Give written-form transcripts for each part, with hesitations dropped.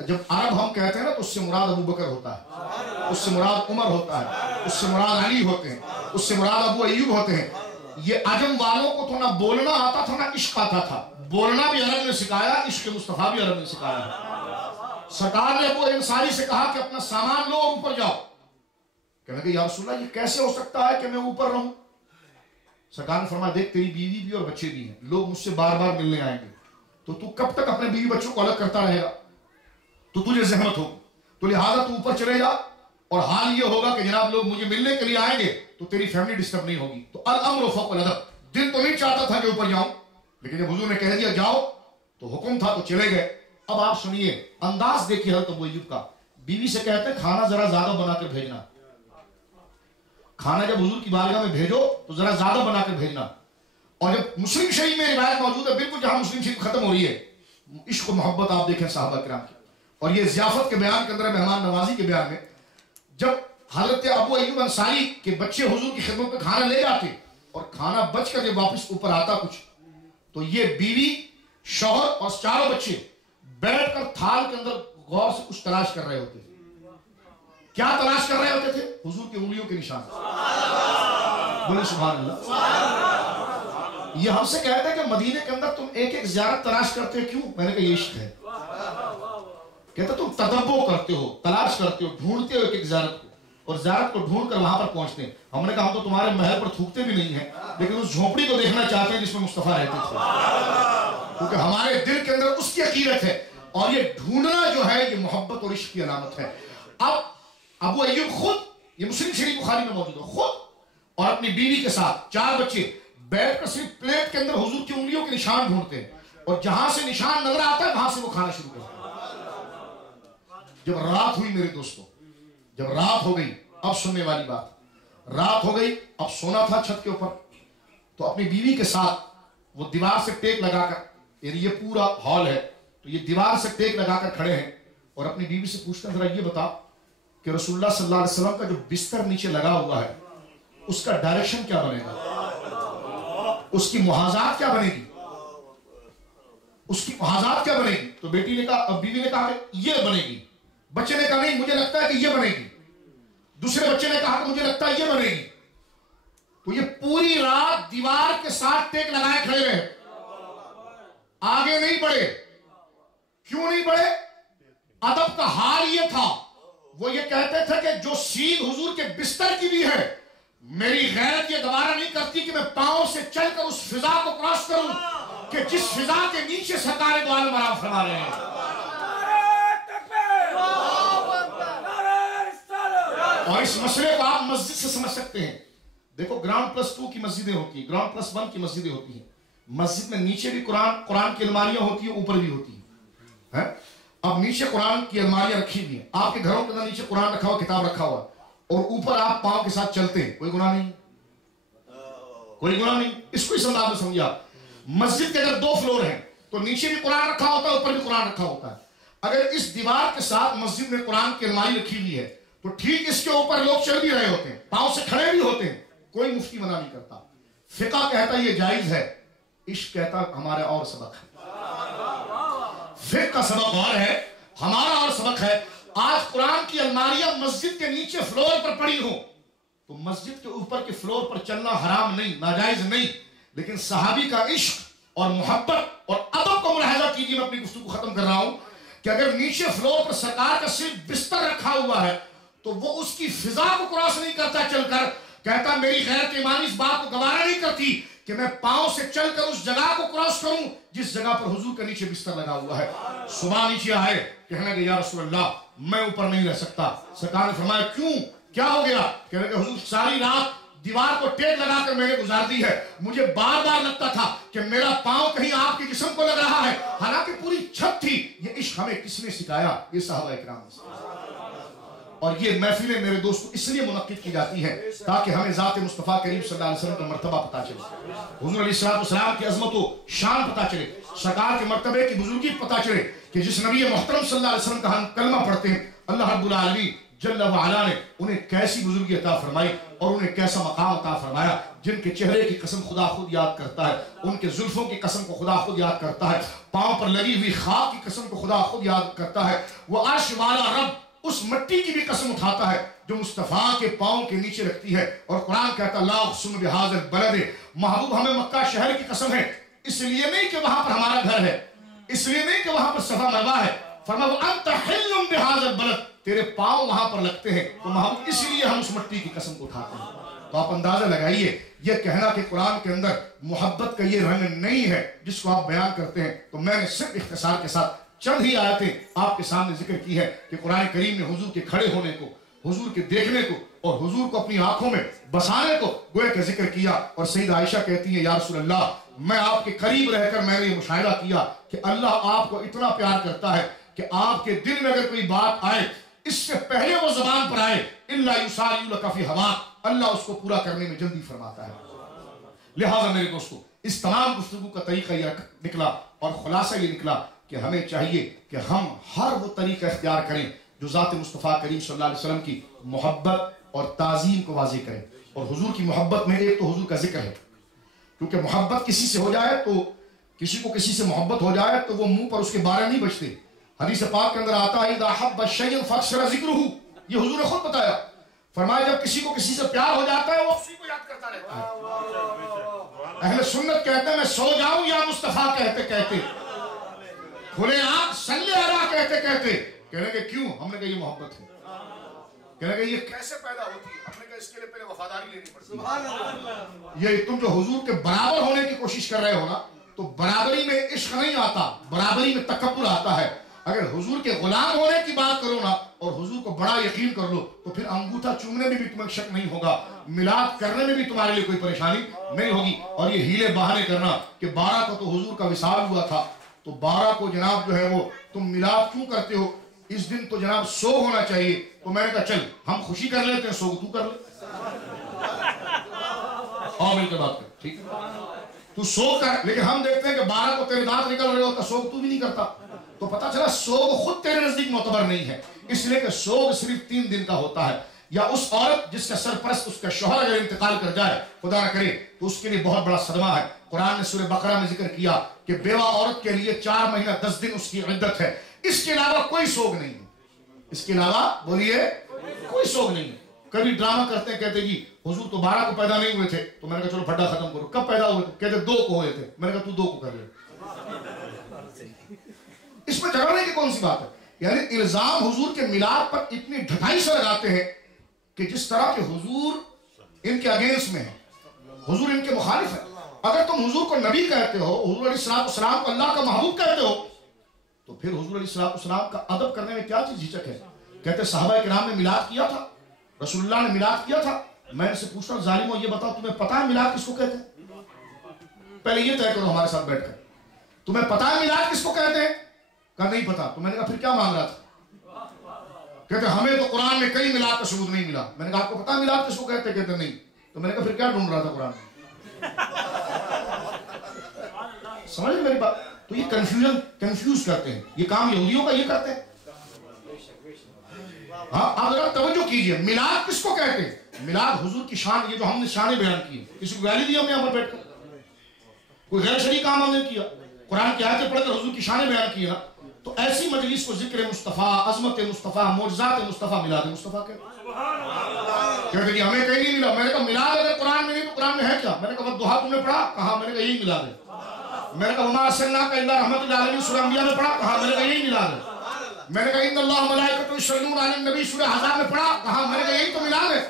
جب عرب ہم کہتے ہیں نا تو اس سے مراد ابو بکر ہوتا ہے، اس سے مراد عمر ہوتا ہے، اس سے مراد علی ہوتے ہیں، اس سے مراد ابو ایوب ہوتے ہیں۔ یہ عجم والوں کو تو نہ بولنا آتا تھا نہ عشق آتا تھا، بولنا بھی عرب نے سکھایا، عشق مصطفیٰ بھی عرب نے سکھایا۔ سرکار نے ابو انصاری سے کہا کہ اپنا سامان لو اور اوپر جاؤ۔ کہنے کہ یا رسول اللہ یہ کیسے ہو سکتا ہے کہ میں اوپر رہوں؟ سرکار نے فرمایا دیکھ تیری بیوی بھی اور بچے بھی ہیں، لوگ مجھ سے بار بار ملنے آئیں گے، تو کب تک اپنے بیوی بچوں کو الگ کرتا رہے گا؟ تو تجھے زحمت ہوگی، تو لہٰذا تو اوپر چلے جا، اور حال یہ ہوگا کہ جناب لوگ مجھے ملنے کے لیے آئیں گے تو تیری فیملی ڈسٹرب نہیں ہوگی۔ تو الامر فوق الادب، دل تو نہیں چاہتا تھا کہ اوپر جاؤں، لیکن جب حضور نے کہہ دیا جاؤ تو حکم تھا تو چلے گئے۔ اب آپ سنیے انداز دیکھیے حضرت ابو ایوب کا، بیوی سے کہتے ہیں کھانا ذرا زیادہ بنا کر بھیجنا، کھانا جب حضور کی بارگاہ میں بھیجو تو ذرا زیادہ بنا کر بھیجنا۔ اور جب مسلم شریف میں روایت موجود ہے، بالکل جہاں مسلم شریف ختم ہو رہی ہے، عشق و محبت آپ دیکھیں صحابہ کرام کی، اور یہ ضیافت کے بیان کے اندر، مہمان نوازی کے بیان میں، جب حضرت ابو ایوب انصاری کے بچے حضور کی خدمت میں کھانا لے جاتے اور کھانا بچ کر جب واپس اوپر آتا کچھ، تو یہ بیوی، شوہر اور چاروں بچے بیٹھ کر تھال کے اندر غور سے کچھ تلاش کر رہے ہوتے تھے۔ کیا تلاش کر رہے ہوتے تھے؟ حضور کی انگلیوں کے نشان۔ بولے سبحان اللہ۔ یہ ہم سے کہتے ہیں کہ مدینے کے اندر تم ایک ایک زیارت تلاش کرتے ہو، کیوں؟ میں نے کہا یہ عشق ہے۔ کہتے تم تدبر کرتے ہو، تلاش کرتے ہو، ڈھونڈتے ہو ایک ایک زیارت کو، اور زیارت کو ڈھونڈ کر وہاں پر پہنچتے ہیں۔ ہم نے کہا ہم تو تمہارے محل پر تھوکتے بھی نہیں ہیں، لیکن اس جھونپڑی کو دیکھنا چاہتے ہیں جس میں مصطفیٰ رہتے تھے، کیونکہ ہمارے دل کے اندر اس کی عقیدت ہے، اور یہ ڈھونڈنا جو ہے یہ محبت اور عشق کی علامت ہے۔ اب ابو ایوب خود، یہ مسلم شریف بخاری میں موجود ہے، خود اور اپنی بیوی کے ساتھ 4 بچے بیٹھ کر صرف پلیٹ کے اندر حضور کی انگلیوں کے نشان ڈھونڈتے ہیں، اور جہاں سے نشان نظر آتا ہے وہاں سے وہ کھانا شروع کرتے ہیں۔ جب رات ہوئی میرے دوستو، جب رات ہو گئی، اب سننے والی بات، رات ہو گئی، اب سونا تھا چھت کے اوپر، تو اپنی بیوی کے ساتھ وہ دیوار سے ٹیک لگا کر، یعنی یہ پورا ہال ہے تو یہ دیوار سے ٹیک لگا کر کھڑے ہیں، اور اپنی بیوی سے پوچھتے ہیں ذرا یہ بتا کہ رسول اللہ صلی اللہ علیہ وسلم کا جو بستر نیچے لگا ہوا ہے اس کا ڈائریکشن کیا بنے گا، اس کی محاذات کیا بنے گی، اس کی محاذات کیا بنے گی؟ تو بیٹی نے کہا، بیوی نے کہا کہ یہ بنے گی، بچے نے کہا نہیں مجھے لگتا ہے کہ یہ بنے گی، دوسرے بچے نے کہا کہ مجھے لگتا ہے یہ بنے گی۔ تو یہ پوری رات دیوار کے ساتھ ٹیک لگائے کھڑے رہے، آگے نہیں بڑھے۔ کیوں نہیں بڑھے؟ ادب کا حال یہ تھا، وہ یہ کہتے تھے کہ جو سیدھ حضور کے بستر کی بھی ہے، میری غیرت یہ گوارا نہیں کرتی کہ میں پاؤں سے چل کر اس فضا کو کراس کروں کہ جس فضا کے نیچے سرکار دو عالم آرام فرما رہے ہیں۔ اور اس مسئلے کو آپ مسجد سے سمجھ سکتے ہیں۔ دیکھو گراؤنڈ پلس 2 کی مسجدیں ہوتی ہیں، گراؤنڈ پلس 1 کی مسجدیں ہوتی ہیں، مسجد میں نیچے بھی قرآن کی الماریاں ہوتی ہیں، اوپر بھی ہوتی ہیں۔ اب نیچے قرآن کی الماریاں رکھی ہوئی ہیں، آپ کے گھروں کے اندر نیچے قرآن رکھا ہوا، کتاب رکھا ہوا، اور اوپر آپ پاؤں کے ساتھ چلتے ہیں، کوئی گناہ نہیں، کوئی گناہ نہیں۔ اس کو اس انداز میں سمجھا۔ مسجد کے اگر 2 فلور ہیں تو نیچے بھی قرآن رکھا ہوتا ہے، اوپر بھی قرآن رکھا ہوتا ہے۔ اگر اس دیوار کے ساتھ مسجد میں قرآن کی الماری رکھی ہوئی ہے تو ٹھیک اس کے اوپر لوگ چل بھی رہے ہوتے ہیں، پاؤں سے کھڑے بھی ہوتے ہیں، کوئی مفتی منع نہیں کرتا۔ فقہ کہتا یہ جائز ہے، عشق کہتا ہمارا اور سبق ہے، فقہ کا سبق اور ہے، ہمارا اور سبق ہے۔ آج قرآن کی الماریاں مسجد کے نیچے فلور پر پڑی ہوں تو مسجد کے اوپر کے فلور پر چلنا حرام نہیں، ناجائز نہیں، لیکن صحابی کا عشق اور محبت اور ادب کو ملاحظہ کیجیے۔ میں اپنی گفتگو ختم کر رہا ہوں کہ اگر نیچے فلور پر سرکار کا صرف بستر رکھا ہوا ہے تو وہ اس کی فضا کو کراس نہیں کرتا چل کر، کہتا میری غیرت ایمانی اس بات کو گوارا نہیں کرتی کہ میں پاؤں سے چل کر اس جگہ کو کراس کروں جس جگہ پر حضور کا نیچے بستر لگا ہوا ہے۔ صبح نیچے آئے، کہنے کہ یا رسول اللہ میں اوپر نہیں رہ سکتا۔ سرکار نے فرمایا کیوں، کیا ہو گیا؟ کہنے کہ حضور ساری رات دیوار کو ٹیک لگا کر میں نے گزار دی ہے، مجھے بار بار لگتا تھا کہ میرا پاؤں کہیں آپ کے جسم کو لگ رہا ہے، حالانکہ پوری چھت تھی۔ یہ عشق ہمیں کس نے سکھایا؟ یہ صحابہ اکرام نے۔ اور یہ محفلیں میرے دوستو اس لیے منعقد کی جاتی ہیں تاکہ ہمیں ذات مصطفیٰ کریم صلی اللہ علیہ وسلم کا مرتبہ پتا چلے، حضور علیہ السلام کی عظمت و شان پتا چلے، سرکار کے مرتبے کی بزرگی پتا چلے کہ جس نبی محترم صلی اللہ علیہ وسلم کا ہم کلمہ پڑھتے ہیں، اللہ رب العالمین جل وعلا نے انہیں کیسی بزرگی عطا فرمائی اور انہیں کیسا مقام عطا فرمایا جن کے چہرے کی قسم خدا خود یاد کرتا ہے، ان کے زلفوں کی قسم کو خدا خود یاد کرتا ہے، پاؤں پر لگی ہوئی خاک کی قسم کو خدا خود یاد کرتا ہے، وہ عرش والا رب اس مٹی کی بھی قسم اٹھاتا ہے جو مصطفیٰ کے پاؤں کے نیچے رکھتی ہے، اور قرآن کہتا ہے لا اقسم بہذا البلد، محبوب ہمیں مکہ شہر کی قسم ہے، اس لیے نہیں کہ وہاں پر ہمارا گھر ہے، اس لیے نہیں کہ وہاں پر صفا مروا ہے، فرمایا وانت حل بہذا البلد، تیرے پاؤں وہاں پر لگتے ہیں، تو محبوب اس لیے ہم اس مٹی کی قسم کو اٹھاتے ہیں۔ تو آپ اندازہ لگائیے، یہ کہنا کہ قرآن کے اندر محبت کا یہ رنگ نہیں ہے جس کو آپ بیان کرتے ہیں، تو میں نے صرف اختصار کے ساتھ چند ہی آیتیں آپ کے سامنے ذکر کی ہے کہ قرآن کریم نے حضور کے کھڑے ہونے کو، حضور کے دیکھنے کو اور حضور کو اپنی آنکھوں میں بسانے کو گویا کہ ذکر کیا۔ اور سیدہ عائشہ کہتی ہیں یا رسول اللہ، میں آپ کے قریب رہ کر میں نے یہ مشاہدہ کیا کہ اللہ آپ کو اتنا پیار کرتا ہے کہ آپ کے دل میں اگر کوئی بات آئے اس سے پہلے وہ زبان پر آئے الا یساری لک فی ہواک، اللہ اس کو پورا کرنے میں جلدی فرماتا ہے۔ لہٰذا میرے دوستو، اس تمام گفتگو کا طریقہ یہ نکلا اور خلاصہ یہ نکلا کہ ہمیں چاہیے کہ ہم ہر وہ طریقہ اختیار کریں جو ذات مصطفیٰ کریم صلی اللہ علیہ وسلم کی محبت اور تعظیم کو واضح کریں۔ اور حضور کی محبت میں ایک تو حضور کا ذکر ہے، کیونکہ محبت کسی سے ہو جائے تو کسی کو کسی سے محبت ہو جائے تو وہ منہ پر اس کے بارے نہیں بچتے۔ حدیث پاک کے اندر آتا ہے اذا حب الشیء فاکثر ذکرہ، یہ حضور نے خود بتایا، فرمایا جب کسی کو کسی سے پیار ہو جاتا ہے وہ اسی کو یاد کرتا رہتا ہے۔ اہل سنت کہتے ہیں میں سو جاؤں یا مصطفیٰ کہتے کہتے، کھلے آنکھ صلی اللہ کہتے کہتے، کہنے کہ کیوں؟ ہم نے کہا یہ محبت ہے۔ کہنے کہ یہ کیسے پیدا ہوتی ہے؟ ہم نے کہا اس کے لیے پہلے وفاداری لینی پڑتی ہے۔ یہ تم جو حضور کے برابر ہونے کی کوشش کر رہے ہو نا، تو برابری میں عشق نہیں آتا، برابری میں تکبر آتا ہے۔ اگر حضور کے غلام ہونے کی بات کرو نا اور حضور کو بڑا یقین کر لو تو پھر انگوٹھا چومنے میں بھی تمہیں شک نہیں ہوگا، میلاد کرنے میں بھی تمہارے لیے کوئی پریشانی نہیں ہوگی۔ اور یہ ہیلے بہانے کرنا کہ 12 کو تو حضور کا وصال ہوا تھا تو 12 کو جناب جو ہے وہ تم میلاد کیوں کرتے ہو؟ اس دن تو جناب سوگ ہونا چاہیے۔ تو میں نے کہا چل ہم خوشی کر لیتے ہیں، سوگ تو کر لے، اور مل کے بات کر، ٹھیک ہے تو سوگ کر، لیکن ہم دیکھتے ہیں کہ 12 کو تیرے دانت نکل رہے ہوتا، سوگ تو بھی نہیں کرتا، تو پتا چلا سوگ خود تیرے نزدیک معتبر نہیں ہے، اس لیے کہ سوگ صرف 3 دن کا ہوتا ہے۔ یا اس عورت جس کا سرپرست اس کا شوہر اگر انتقال کر جائے خدا نہ کرے تو اس کے لیے بہت بڑا صدمہ ہے۔ قرآن نے سورہ بقرہ میں ذکر کیا کہ بیوہ عورت کے لیے 4 مہینہ 10 دن اس کی عدت ہے، اس کے علاوہ کوئی سوگ نہیں ہے، اس کے علاوہ بولیے کوئی سوگ نہیں ہے۔ کبھی ڈرامہ کرتے ہیں، کہتے جی حضور تو 12 کو پیدا نہیں ہوئے تھے، تو میں نے کہا چلو پھڈا ختم کرو، کب پیدا ہوئے تھے؟ کہتے 2 کو ہوئے تھے، میں نے کہا تو 2 کو کر لے، اس میں جھگڑنے کی کون سی بات ہے؟ یعنی الزام حضور کے میلاد پر اتنی ڈھٹائی سے لگاتے ہیں کہ جس طرح کے حضور ان کے اگینسٹ میں ہے، حضور ان کے مخالف ہے۔ اگر تم حضور کو نبی کہتے ہو، حضور علیہ السلام کو اللہ کا محبوب کہتے ہو، تو پھر حضور علیہ السلام کا ادب کرنے میں کیا چیز جھجک ہے؟ کہتے صحابہ کرام نے میلاد کیا تھا، رسول اللہ نے میلاد کیا تھا۔ میں ان سے پوچھتا ہوں ظالموں یہ بتاؤ تمہیں پتا ہے میلاد کس کو کہتے ہیں؟ پہلے یہ طے کرو ہمارے ساتھ بیٹھ کر، تمہیں پتا ہے میلاد کس کو کہتے ہیں؟ کہا نہیں پتا۔ تو میں نے کہا پھر کیا مانگ رہا تھا؟ کہتے ہمیں تو قرآن میں کئی میلاد کا ثبوت نہیں ملا۔ میں نے کہا آپ کو پتا میلاد کس کو کہتے ہیں؟ کہتے نہیں۔ تو میں نے کہا پھر کیا ڈھونڈ رہا تھا قرآن میں؟ سمجھ میری بات؟ تو یہ کنفیوز کرتے ہیں، یہ کام یہودیوں کا یہ کرتے ہیں۔ ہاں آپ ذرا توجہ کیجئے، میلاد کس کو کہتے ہیں؟ میلاد حضور کی شان، یہ جو ہم نے شانیں بیان کی، کسی کو گالی دی ہم نے یہاں پر بیٹھ کر؟ کوئی غیر شرعی کام ہم نے کیا؟ قرآن کی آیتیں پڑھ کر حضور کی شانیں بیان کی نا، تو ایسی مجلس کو ذکر مصطفیٰ، عظمت مصطفیٰ، معجزات مصطفیٰ، میلاد مصطفیٰ کہتے ہیں ہمیں کہیں نہیں ملا۔ میں نے کہا میلاد اگر قرآن میں نہیں تو قرآن میں ہے کیا؟ میں نے کہا والضحیٰ تم نے پڑھا؟ کہا میں نے کہا یہی میلاد ہے۔ میں نے کہا وما ارسلناک الا رحمۃ للعالمین سورہ انبیاء میں پڑھا؟ کہا میں نے کہا یہی میلاد ہے۔ میں نے کہا ان اللہ ملائکۃ یصلون علی النبی سورہ احزاب میں پڑھا؟ کہا میں نے کہا یہی تو میلاد ہے۔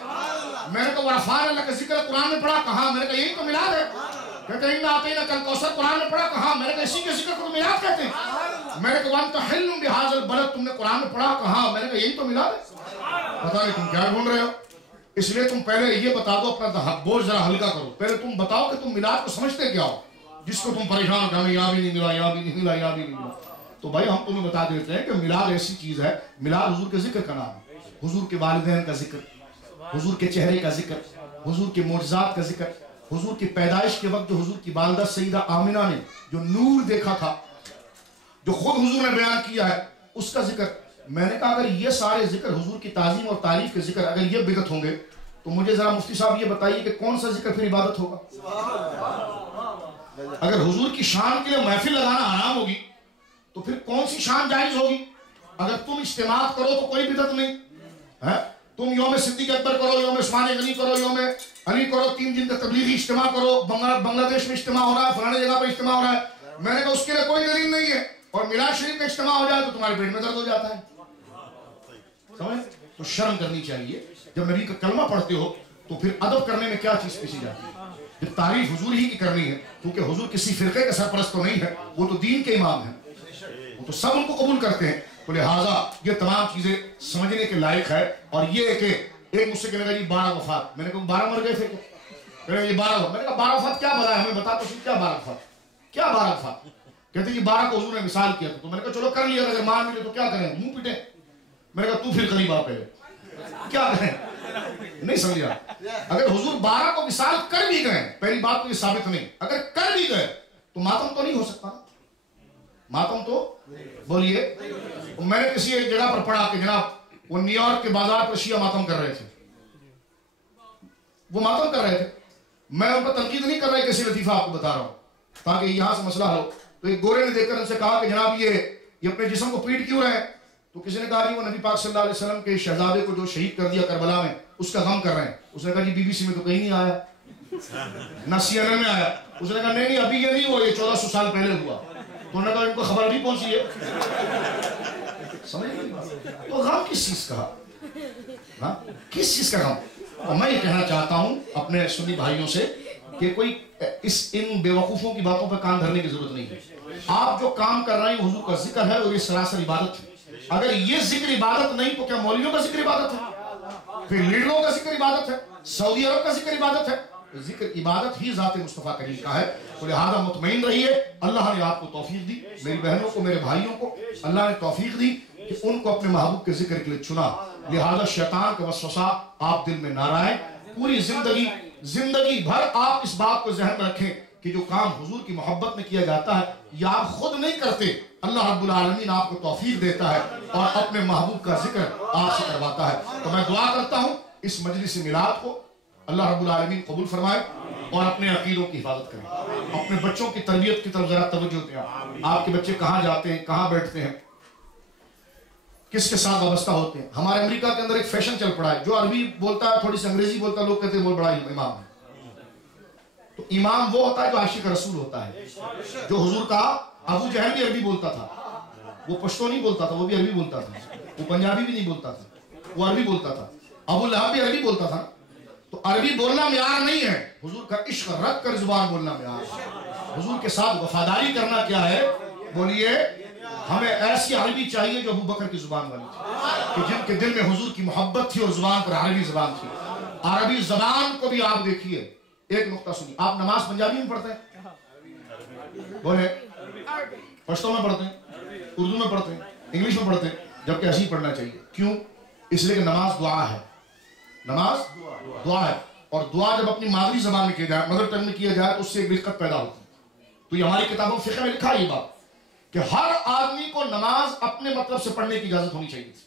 میں نے کہا ورفعنا لک ذکرک قرآن میں پڑھا؟ کہا میں نے کہا یہی تو میلاد ہے۔ کہتے ہیں انا اعطیناک الکوثر قرآن میں پڑھا؟ کہا میں نے کہا اسی کے ذکر کو میلاد کہتے ہیں۔ میں نے کہا وانت حل بہذا البلد تم نے قرآن میں پڑھا؟ کہا میں نے کہا یہی تو میلاد ہے۔ پتہ نہیں تم کیا ڈھونڈ رہے ہو، اس لیے تم پہلے یہ بتا دو، اپنا بوجھ ذرا ہلکا کرو، پہلے تم بتاؤ کہ تم میلاد کو سمجھتے کیا ہو، جس کو تم پریشان ہو ہمیں یہاں بھی نہیں ملا، یہاں بھی نہیں ملا، یہاں بھی نہیں ملا۔ تو بھائی ہم تمہیں بتا دیتے ہیں کہ میلاد ایسی چیز ہے، میلاد حضور کے ذکر کا نام ہے، حضور کے والدین کا ذکر، حضور کے چہرے کا ذکر، حضور کے معجزات کا ذکر، حضور کی پیدائش کے وقت جو حضور کی والدہ سیدہ آمنہ نے جو نور دیکھا تھا، جو خود حضور نے بیان کیا ہے، اس کا ذکر۔ میں نے کہا اگر یہ سارے ذکر حضور کی تعظیم اور تعریف کے ذکر اگر یہ بدعت ہوں گے تو مجھے ذرا مفتی صاحب یہ بتائیے کہ کون سا ذکر پھر عبادت ہوگا؟ اگر حضور کی شان کے لیے محفل لگانا حرام ہوگی تو پھر کون سی شان جائز ہوگی؟ اگر تم اجتماع کرو تو کوئی بدعت نہیں ہے، تم یوم صدیق اکبر کرو، یوم عثمان غنی کرو، یوم علی کرو، 3 دن کا تبلیغی اجتماع کرو، بنگلہ دیش میں اجتماع ہو رہا ہے، فلانے جگہ پر اجتماع ہو رہا ہے، میں نے کہا اس کے لیے کوئی دلیل نہیں ہے، اور میلاد شریف کا اجتماع ہو جائے تو تمہارے پیٹ میں درد ہو جاتا ہے. سمجھ؟ تو شرم کرنی چاہیے. جب نبی کا کلمہ پڑھتے ہو تو پھر ادب کرنے میں کیا چیز پیچھے جاتی ہے؟ پھر تعریف حضور ہی کی کرنی ہے، کیونکہ حضور کسی فرقے کا سرپرست تو نہیں ہے، وہ تو دین کے امام ہیں، وہ تو سب ان کو قبول کرتے ہیں. تو لہٰذا یہ تمام چیزیں سمجھنے کے لائق ہے. اور یہ کہ ایک مجھ سے کہنے لگا جی 12 وفات، میں نے کہا 12 مر گئے تھے کیا؟ یہ 12 میں نے کہا 12 وفات کیا بتا ہے ہمیں، بتا تو کیا 12 وفات، کیا 12 وفات؟ کہتے جی 12 کو حضور نے مثال کیا تھا. تو میں نے کہا چلو کر لیا، اگر مان ملے تو کیا کریں، منہ پیٹیں. میں نے کہا تو پھر قریب آ پہلے کیا کریں، نہیں سمجھا. اگر حضور 12 کو مثال کر بھی گئے، پہلی بات تو یہ ثابت نہیں، اگر کر بھی گئے تو ماتم تو نہیں ہو سکتا، ماتم تو بولیے. میں نے کسی ایک جگہ پر پڑھا کہ جناب وہ نیو یارک کے بازار پر شیعہ ماتم کر رہے تھے، وہ ماتم کر رہے تھے. میں ان پر تنقید نہیں کر رہا، کسی لطیفہ آپ کو بتا رہا ہوں تاکہ یہاں سے مسئلہ حل ہو. تو ایک گورے نے دیکھ کر ان سے کہا کہ جناب یہ اپنے جسم کو پیٹ کیوں رہے ہیں؟ تو کسی نے کہا جی وہ نبی پاک صلی اللہ علیہ وسلم کے شہزادے کو جو شہید کر دیا کربلا میں، اس کا غم کر رہے ہیں. اس نے کہا جی بی بی سی میں تو کہیں نہیں آیا، نہ سی این این میں آیا. اس نے کہا نہیں ابھی یہ نہیں ہوا، یہ 1400 سال پہلے ہوا. تو انہوں نے کہا ان کو خبر نہیں پہنچی ہے. سمجھ گئے؟ تو غم کس چیز کا، ہاں کس چیز کا غم؟ اور میں یہ کہنا چاہتا ہوں اپنے سنی بھائیوں سے کہ کوئی ان بے وقوفوں کی باتوں پر کان دھرنے کی ضرورت نہیں ہے. آپ جو کام کر رہے ہیں حضور کا ذکر ہے اور یہ سراسر عبادت ہے. اگر یہ ذکر عبادت نہیں تو کیا مولویوں کا ذکر عبادت ہے؟ پھر لیڈروں کا ذکر عبادت ہے؟ سعودی عرب کا ذکر عبادت ہے؟ ذکر عبادت ہی ذات مصطفیٰ کریم کا ہے. تو لہذا مطمئن رہیے، اللہ نے آپ کو توفیق دی، میری بہنوں کو میرے بھائیوں کو اللہ نے توفیق دی کہ ان کو اپنے محبوب کے ذکر کے لیے چنا. لہذا شیطان کا وسوسہ آپ دل میں نہ لائیں. پوری زندگی بھر آپ اس بات کو ذہن میں رکھیں کہ جو کام حضور کی محبت میں کیا جاتا ہے یہ آپ خود نہیں کرتے، اللہ رب العالمین آپ کو توفیق دیتا ہے اور اپنے محبوب کا ذکر آپ سے کرواتا ہے. تو میں دعا کرتا ہوں اس مجلس میلاد کو اللہ رب العالمین قبول فرمائے اور اپنے عقیدوں کی حفاظت کریں. اپنے بچوں کی تربیت کی طرف ذرا توجہ دیں. آپ کے بچے کہاں جاتے ہیں، کہاں بیٹھتے ہیں، کس کے ساتھ وابستہ ہوتے ہیں. ہمارے امریکہ کے اندر ایک فیشن چل پڑا ہے، جو عربی بولتا ہے تھوڑی سی انگریزی بولتا ہے، لوگ کہتے ہیں بول بڑا امام ہے. تو امام وہ ہوتا ہے جو عاشق رسول ہوتا ہے. جو حضور کا ابو جہل بھی عربی بولتا تھا، وہ پشتو نہیں بولتا تھا، وہ بھی عربی بولتا تھا. وہ پنجابی بھی نہیں بولتا تھا، وہ عربی بولتا تھا. ابو لہب بھی عربی بولتا تھا. تو عربی بولنا معیار نہیں ہے، حضور کا عشق رکھ کر زبان بولنا معیار ہے. حضور کے ساتھ وفاداری کرنا کیا ہے؟ بولیے. ہمیں ایسی عربی چاہیے جو ابو بکر کی زبان والی تھی، کہ جن کے دل میں حضور کی محبت تھی اور زبان پر عربی زبان تھی. عربی زبان کو بھی آپ دیکھیے. ایک نقطہ سنیے، آپ نماز پنجابی میں پڑھتے ہیں، بولے پشتو میں پڑھتے ہیں، اردو میں پڑھتے ہیں، انگلش میں پڑھتے ہیں، جبکہ ایسے ہی پڑھنا چاہیے. کیوں؟ اس لیے کہ نماز دعا ہے، نماز دعا ہے. اور دعا جب اپنی مادری زبان میں کیا جائے، مدر ٹنگ میں کیا جائے تو اس سے ایک دقت پیدا ہوتی ہے. تو یہ ہماری کتابوں فقہ میں لکھا ہے یہ بات کہ ہر آدمی کو نماز اپنے مطلب سے پڑھنے کی اجازت ہونی چاہیے تھی.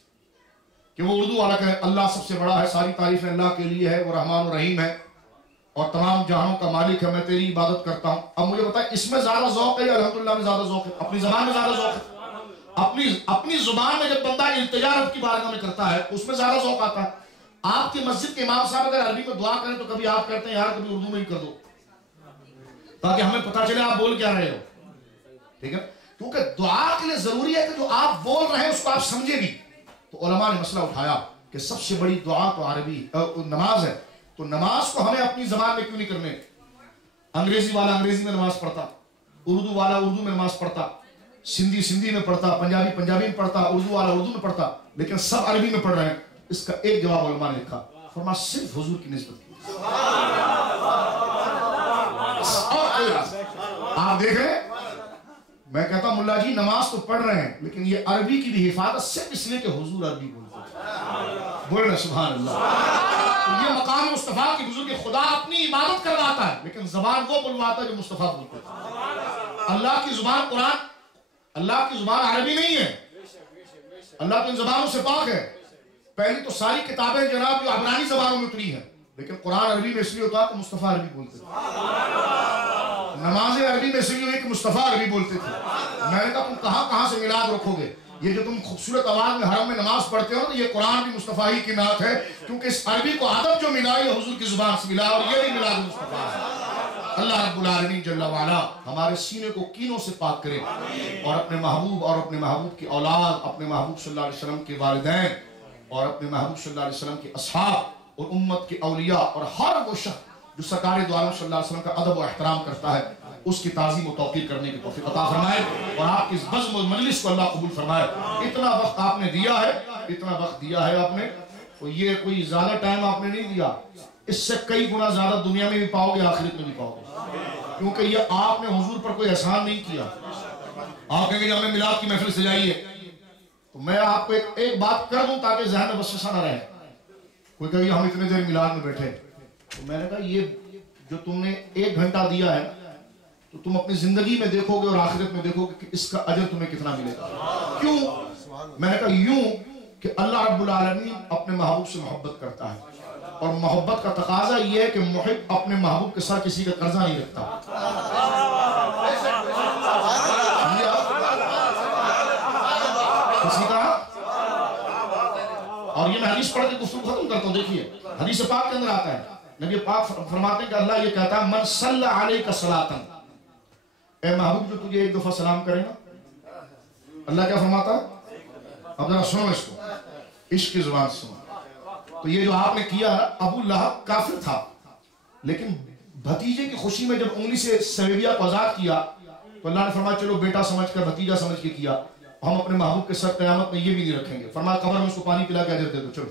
کہ وہ اردو والا کہے اللہ سب سے بڑا ہے، ساری تعریفیں اللہ کے لیے ہے، وہ رحمان و رحیم ہے اور تمام جہانوں کا مالک ہے، میں تیری عبادت کرتا ہوں. اب مجھے بتائیں اس میں زیادہ ذوق ہے یا الحمدللہ میں زیادہ ذوق ہے؟ اپنی زبان میں زیادہ ذوق ہے. اپنی زبان میں جب بندہ التجا رب کی بارگاہ میں کرتا ہے اس میں زیادہ ذوق آتا ہے. آپ کی مسجد کے امام صاحب اگر عربی میں دعا کریں تو کبھی آپ کہتے ہیں یار کبھی اردو میں ہی کر دو تاکہ ہمیں پتہ چلے آپ بول کیا رہے ہو. ٹھیک ہے؟ کیونکہ دعا کے لیے ضروری ہے کہ جو آپ بول رہے ہیں اس کو آپ سمجھے بھی. تو علماء نے مسئلہ اٹھایا کہ سب سے بڑی دعا تو عربی نماز ہے. تو نماز کو ہمیں اپنی زبان میں کیوں نہیں کرنے؟ انگریزی والا انگریزی میں نماز پڑھتا، اردو والا اردو میں نماز پڑھتا، سندھی میں پڑھتا، پنجابی میں پڑھتا، اردو والا اردو میں پڑھتا، لیکن سب عربی میں پڑھ رہے ہیں. اس کا ایک جواب علماء نے لکھا، فرمایا صرف حضور کی نسبت کی. آپ دیکھ رہے ہیں، میں کہتا ہوں ملا جی نماز تو پڑھ رہے ہیں لیکن یہ عربی کی بھی حفاظت صرف اس لیے کہ حضور عربی بولتے ہیں. بولنا سبحان اللہ. یہ مقام مصطفیٰ کی بزرگ خدا اپنی عبادت کرواتا ہے لیکن زبان وہ بلواتا ہے جو مصطفیٰ بولتے ہیں. اللہ کی زبان قرآن، اللہ کی زبان عربی نہیں ہے، اللہ کی زبانوں سے پاک ہے. پہلی تو ساری کتابیں جناب جو عبرانی زبانوں میں اتری ہیں لیکن قرآن عربی میں اس لیے ہوتا کہ مصطفیٰ عربی بولتے تھے، نمازیں عربی میں اس لیے ہوئی کہ مصطفیٰ عربی بولتے تھے۔ میں نے کہا تم کہاں کہاں سے میلاد رکھو گے؟ یہ جو تم خوبصورت آواز میں حرم میں نماز پڑھتے ہو نا، یہ قرآن بھی مصطفیٰ ہی کی نعت ہے، کیونکہ اس عربی کو ادب جو ملا یہ حضور کی زبان سے ملا، اور یہ بھی میلاد مصطفیٰ ہے۔ اللہ رب العالمین جل وعلا ہمارے سینے کو کینوں سے پاک کرے، اور اپنے محبوب اور اپنے محبوب کی اولاد، اپنے محبوب صلی اللہ علیہ وسلم کے والدین اور اپنے محبوب صلی اللہ علیہ وسلم کے اصحاب اور امت کے اولیاء اور ہر وہ شخص جو سرکار دو عالم صلی اللہ علیہ وسلم کا ادب و احترام کرتا ہے، اس کی تعظیم و توقیر کرنے کی توفیق عطا فرمائے، اور آپ کی اس بزم و مجلس کو اللہ قبول فرمائے۔ اتنا وقت آپ نے دیا ہے، اتنا وقت دیا ہے آپ نے، تو یہ کوئی زیادہ ٹائم آپ نے نہیں دیا، اس سے کئی گنا زیادہ دنیا میں بھی پاؤ گے، آخرت میں بھی پاؤ گے، کیونکہ یہ آپ نے حضور پر کوئی احسان نہیں کیا۔ آپ کہیں گے ہمیں میلاد کی محفل سجائیے، تو میں آپ کو ایک بات کر دوں تاکہ ذہن میں وسوسہ نہ رہے۔ کوئی کہے ہم اتنے دیر میلاد میں بیٹھے، تو میں نے کہا یہ جو تم نے 1 گھنٹہ دیا ہے تو تم اپنی زندگی میں دیکھو گے اور آخرت میں دیکھو گے کہ اس کا اجر تمہیں کتنا ملے گا۔ کیوں؟ میں نے کہا یوں کہ اللہ رب العالمین اپنے محبوب سے محبت کرتا ہے، اور محبت کا تقاضا یہ ہے کہ محب اپنے محبوب کے ساتھ کسی کا قرضہ نہیں رکھتا۔ کسی کا، اور یہ میں حدیث پڑھ کے گفتگو ختم کرتا ہوں۔ دیکھیے حدیث پاک کے اندر آتا ہے، نبی پاک فرماتے ہیں کہ اللہ یہ کہتا ہے من صلی علیک صلاۃً، اے محبوب جو تجھے 1 دفعہ سلام کرے نا، اللہ کیا فرماتا ہے؟ اب ذرا سنو اس کو، عشق کی زبان سے سنو۔ تو یہ جو آپ نے کیا ہے، ابو لہب کافر تھا، لیکن بھتیجے کی خوشی میں جب انگلی سے سویبیا کو آزاد کیا تو اللہ نے فرمایا چلو بیٹا سمجھ کر، بھتیجا سمجھ کے کیا، ہم اپنے محبوب کے ساتھ قیامت میں یہ بھی نہیں رکھیں گے، فرمایا قبر میں اس کو پانی پلا کے اجر دے دو، چلو۔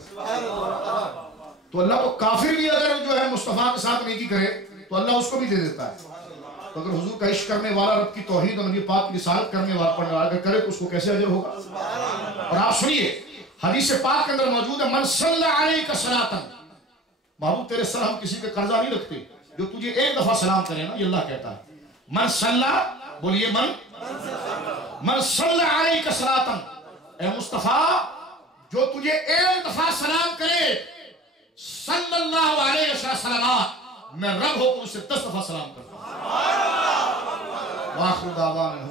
تو اللہ تو کافر بھی اگر جو ہے مصطفیٰ کے ساتھ نیکی کرے تو اللہ اس کو بھی دے دیتا ہے۔ تو اگر حضور کا عشق کرنے والا، رب کی توحید اور نبی پاک کی رسالت کرنے والا پڑھنے والا اگر کرے تو اس کو کیسے اجر ہوگا؟ اور آپ سنیے حدیث پاک کے اندر موجود ہے من صلی علیک صلاۃً، محبوب تیرے سر ہم کسی کے قرضہ نہیں رکھتے، جو تجھے 1 دفعہ سلام کرے نا، یہ اللہ کہتا ہے من صلی، بولیے من صلی علیک صلاۃً، اے مصطفیٰ جو تجھے 1 دفعہ سلام کرے صلی اللہ علیہ وسلم، میں رب ہو کر اسے 10 دفعہ سلام کرتا ہوں۔ وآخر دعوانا